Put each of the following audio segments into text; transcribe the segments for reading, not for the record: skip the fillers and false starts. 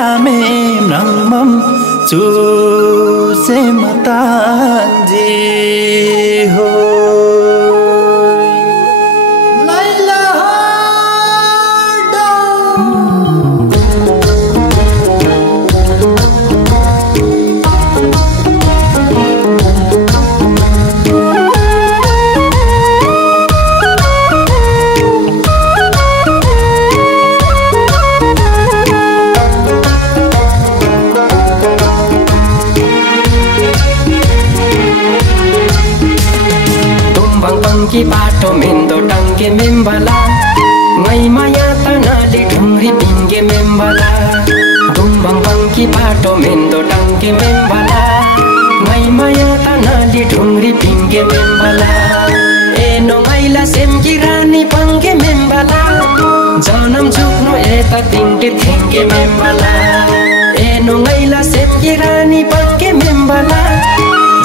थामे म्रङ्मम चुसे मतान्जी हो की बाटो मेन्दो टंगे मेम्बला ngây maya tanali ढुङ्ग्री पिङ्गे मेम्बला डुम्बङ की बाटो मेन्दो टंगे मेम्बला ngây maya tanali ढुङ्ग्री पिङ्गे मेम्बला एनो मैला सेमकी रानी पङ्गे मेम्बला जनम झुक्नु एता तिङ्टे थेङ्गे मेम्बला एनो मैला सेमकी रानी पङ्गे मेम्बला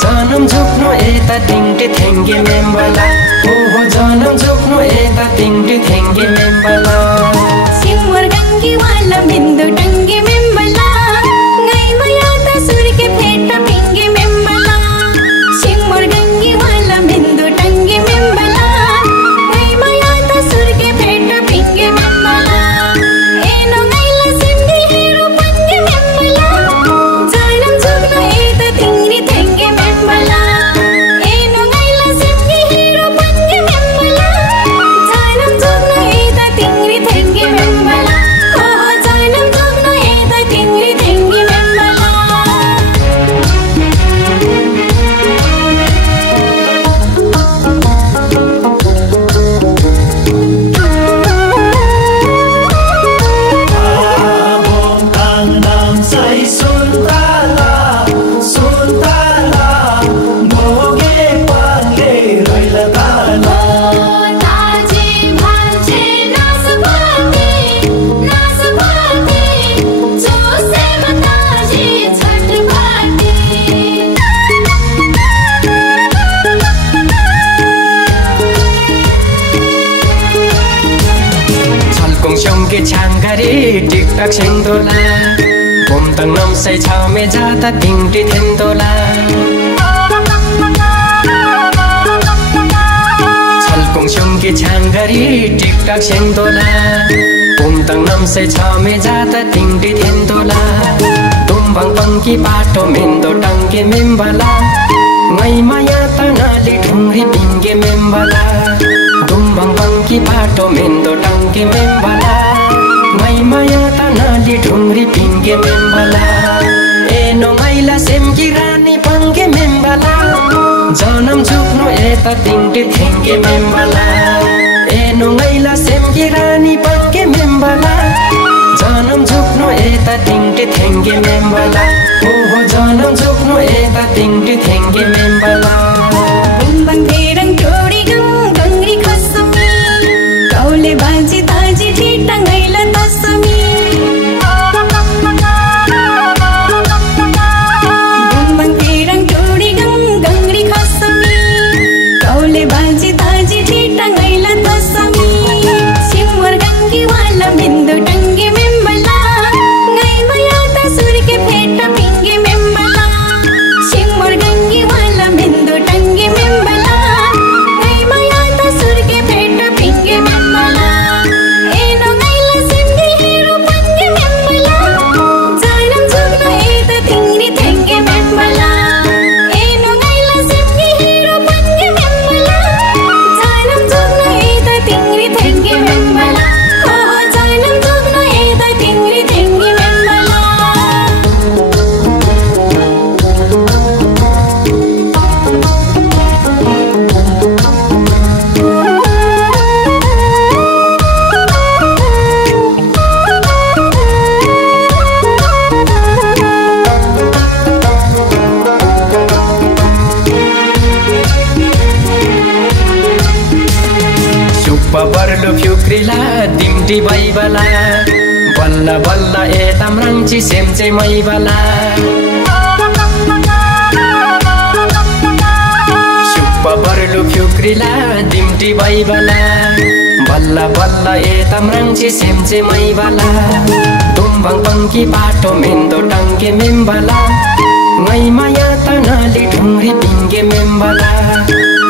जनम झुक्नु एता तिङ्टे थेङ्गे मेम्बला ओहो जनम झुक्नु एता तिङ्टे थेङ्गे मेम्बला सिमर गङ्गी वाला बिन्दु टङ्गे मेम्बला ngây maya ta surke pheta pinge membala सिमर गङ्गी वाला बिन्दु टङ्गे मेम्बला ngây maya ta surke pheta pinge membala eno ngaila simdi hero pange membala janam jugno eta tingri thenge membala eno ngaila simdi hero pange membala janam jugno eta tingri thenge membala oh janam jugno eta tingri thenge membala TikTok सेंदोला बुम तंग नम से छाव में जाता तिंगटी थेंदोला छलकुंग शोंग के छांगरी TikTok सेंदोला बुम तंग नम से छाव में जाता तिंगटी थेंदोला डुम्बङ की बाटो मेन्दो टंगे मेम्बला ngây maya tanali ढुङ्ग्री पिङ्गे मेम्बला डुम्बङ की बाटो मेन्दो टंगे मेम्बला ngây maya tanali ढुङ्ग्री पिङ्गे मेम्बला एनो मैला सेमकी रानी पङ्गे मेम्बला जनम झुक्नु एता तिङ्टे थेङ्गे मेम्बला एनो मैला सेमकी रानी पङ्गे मेम्बला जनम झुक्नु एता तिङ्टे थेङ्गे मेम्बला ओहो जनम झुक्नु एता तिङ्टे थेङ्गे मेम्बला बुम्बङ तेरङ टोडी गङ्ग्री खसमी कौले बाजी ताजी ठिटा ngैला तसमी बुम्बङ तेरङ टोडी गङ्ग्री खसमी कौले बाजी ताजी ठिटा ngैला तसमी सिमर गङ्गी वाला बिन्दु टङ्गे मेम्बला ngây maya ta surke pheta pinge membala सिमर गङ्गी वाला बिन्दु टङ्गे मेम्बला ngây maya ta surke pheta pinge membala eno ngaila simdi hero pange membala janam jugno eta tingri thenge membala eno ngaila simdi hero pange membala janam jugno eta tingri thenge membala oh janam jugno eta tingri thenge membala Suppa बर्लु फ्युक्रिला तिम्टी बैबला बल्ल बल्ल एता म्रङ्ची सेम्चे मैबला सुप्पा बर्लु फ्युक्रिला तिम्टी बैबला बल्ल बल्ल एता म्रङ्ची सेम्चे मैबला Tumbang pangki pato mendo tangke membala Ngai maya tanali dhungri pinge membala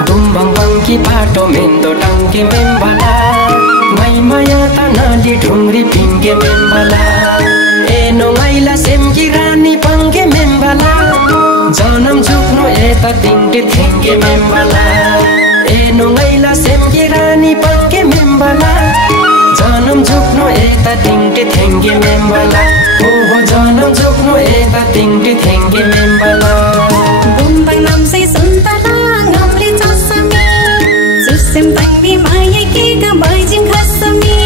Tumbang pangki pato mendo tangke membala Ngai maya tanali dhungri pinge membala Eno ngaila semki rani pange membala Janam jukno eta tingke thenge membala Eno ngaila semki rani pange membala Janam jukno eta tingke thenge membala Oh janam jukno eta tingke thenge membala Bumbang nam say suntala ngamli chasami Susem tangbi maya ke ka bajim khasami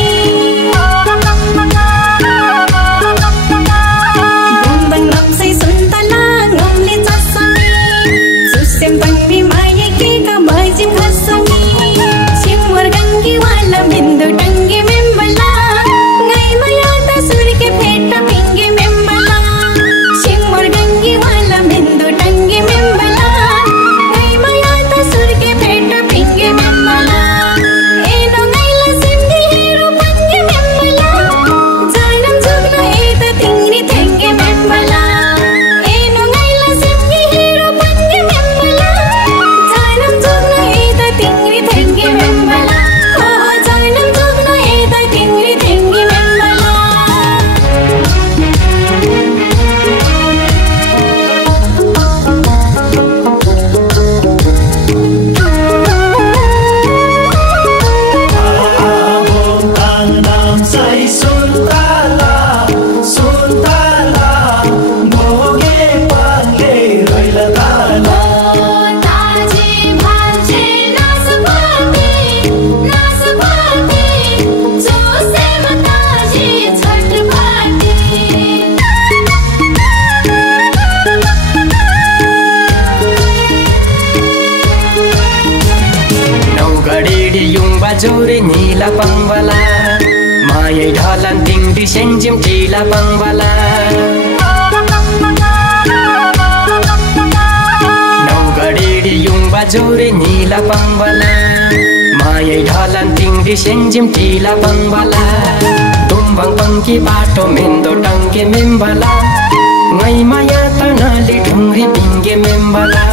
Bumbang nam say suntala ngamli chasami Susem tangbi maya ke ka bajim khasami Shimwar gangi wala bindu tangi membala Ngai maya ta sur ke pheta pinge membala Shimwar gangi wala bindu tangi membala Ngai maya ta sur ke pheta pinge membala Eno ngaila simgi hero pange membala Janam jugno eta tingri thenge membala Eno ngaila simgi hero pange membala Janam jugno eta tingri thenge membala Oh janam jugno eta tingri thenge membala Bumbang nam say suntala Suntala Moge pangle roila tala ताजी भांजे नासपाती नासपाती जो से मताजी छटपाती Naugadidi yung bajore nila pangbala Mayay dhalan tingdi senjim tila pangbala Naugadidi yung bajore nila pangbala Mayay dhalan tingdi senjim tila pangbala Tumbang pangki pato mendo tangke membala Ngai maya tanali dhungri pinge membala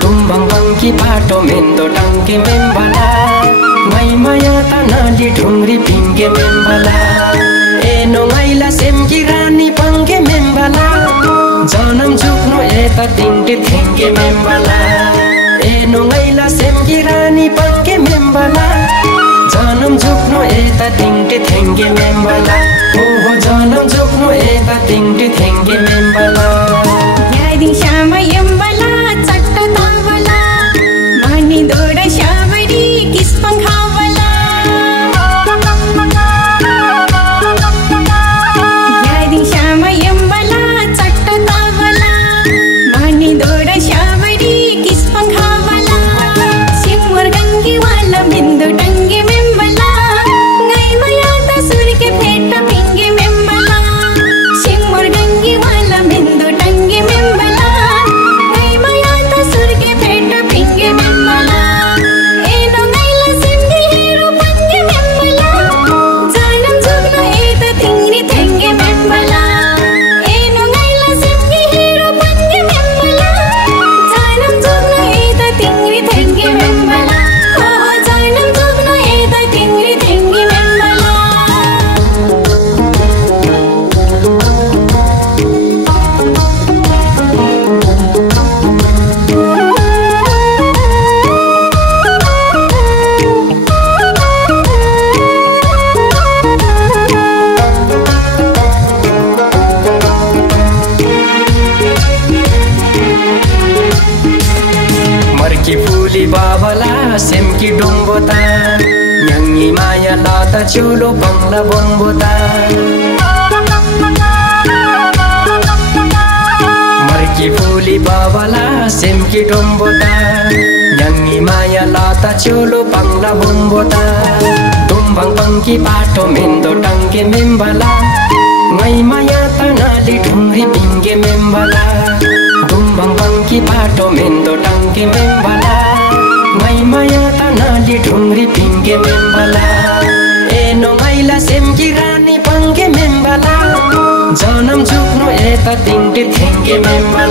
Tumbang pangki pato mendo tangke membala Ngai maya tanali dhungri pinge membala Eno ngaila semki rani pange membala Janam jukno eta tingke thenge membala Eno ngaila semki rani pange membala Janam jukno eta tingke thenge membala Oh janam jukno eta tingke thenge membala यादी श्याम यम्बला चट्ट तावला मानी Doda श्यावरी kiss पंखावला यादी श्याम यम्बला चट्ट तावला मानी Doda श्यावरी kiss पंखावला शिमवर Gangi वाला बिंदु टंगे मेंबला नई मया तसुर के फेटा पिंगे मेंबला शिमवर गंगी वाला बिंदु टंगे मेंबला नई मया तसुर के फेटा पिंगे मेंबला एनो नैला सिंगी हेरो पंगे मेंबला जानम जुगनो एता तिंगरी थेंगे मेंबला एनो नैला सिंगी हेरो पंगे मेंबला जानम जुगनो एता तिंगरी थेंगे मेंबला हो जानम जुगनो एता तिंगरी थेंगे मेंबला Marki fuli babala semki dombota Nyangi maya lata chulo bangla bombota Marki fuli babala semki dombota Nyangi maya lata chulo bangla bombota Tumbang pangki pato mendo tangke membala Ngai maya tanali dhungri pinge membala Tumbang pangki pato mendo tangke membala Ngai maya tanali dhungri pinge membala Eno ngaila semki rani pange membala तिंटी थेंगे मेंबला